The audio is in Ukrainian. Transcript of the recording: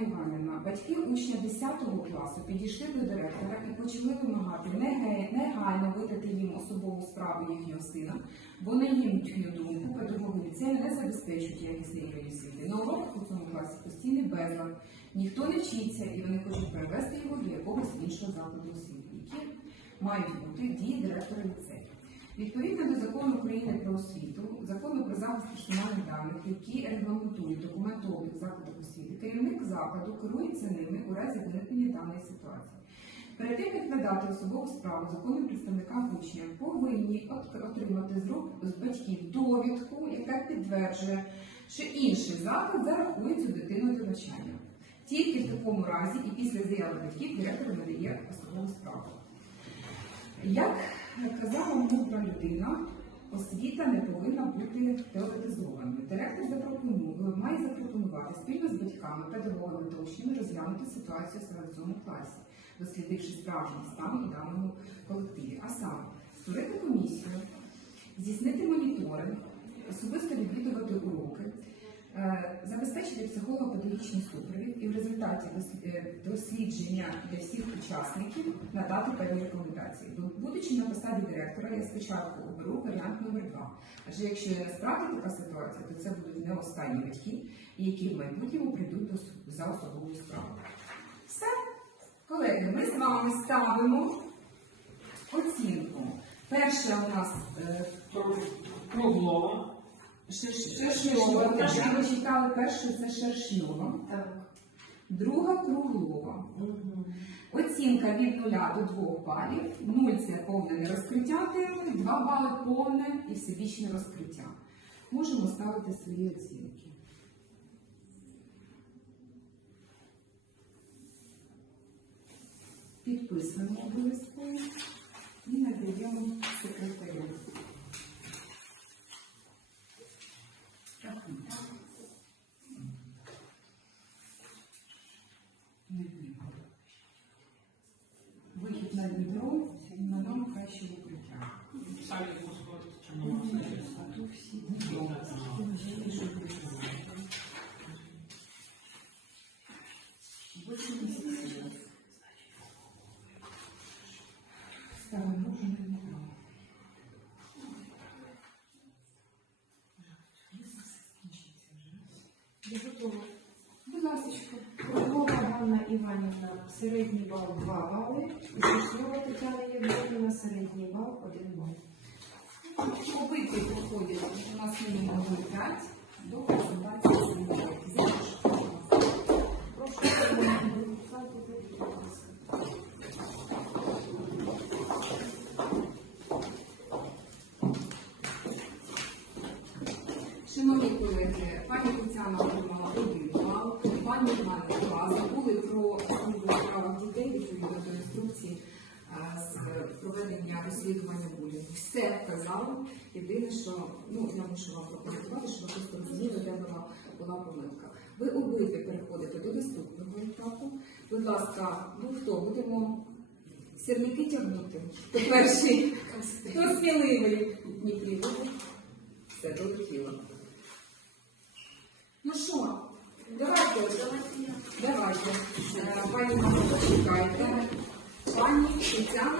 Іванівна, батьки учня 10 класу підійшли до директора і почали вимагати негайно видати їм особову справу їхнього сина, бо на їхню думку педагоги ліцею не забезпечують якісний рівень освіти. На уроках у цьому класі постійний безлад, ніхто не вчиться і вони хочуть перевести його до якогось іншого закладу освіти, які мають бути дії директора ліцею. Відповідно до закону України про освіту, закону про захист персональних даних, які регламентують документообіг закладів освіти, керівник закладу керується ними у разі виникнення даної ситуації. Перед тим, як надати особову справу законним представникам учня, повинні отримати з рук з батьків довідку, яка підтверджує, що інший заклад зарахує цю дитину до навчання. Тільки в такому разі і після заяви батьків директор надає особову справу. Як казала мудра людина, освіта не повинна бути теоретизованою. Директор запропонує, має запропонувати спільно з батьками, педагогами та учнями розглянути ситуацію в цьому класі, дослідивши справжній стан у даному колективі. А саме створити комісію, здійснити моніторинг, забезпечити психолого-педагогічний супровід і в результаті е, дослідження для всіх учасників надати певні рекомендації. Будучи на посаді директора, я спочатку оберу варіант номер два. Адже якщо є насправді така ситуація, то це будуть не останні батьки, які в майбутньому прийдуть за особову справу. Все, колеги, ми з вами ставимо оцінку. Перша у нас е, Круглова. Шершньова. Те, що ви читали першу, це Шершньова. Так. Друга круглова. Оцінка від 0 до 2 балів. 0 це повне нерозкриття теми, 2 бали повне і всебічне розкриття. Можемо ставити свої оцінки. Підписуємо обов'язково і надаємо секретарю. на Вихід на Дніпро на нам краще укриття. Самі посходити чи А тут всі Дніпро. Ганна Іванівна, середній бал 2 бали. І Сушнова Тетяна Євгенівна, середній бал 1 бал. Побиті проходять у нас мінімум 5 до презентації. Прошу шановні колеги, пані Тетяна отримала розслідування булінгу. Все вказали. Єдине, що ну я мушу вам прокоментувати, щоб ви просто розуміли, де була, була помилка. Ви обидві переходите до наступного етапу. Будь ласка, ну хто будемо сірники тягнути? Хто перший? Хто сміливий? Дніпрі. Все, долетіло. Ну що, давайте, давайте. Е, Пані Мамо, почекайте. Пані Тетяна.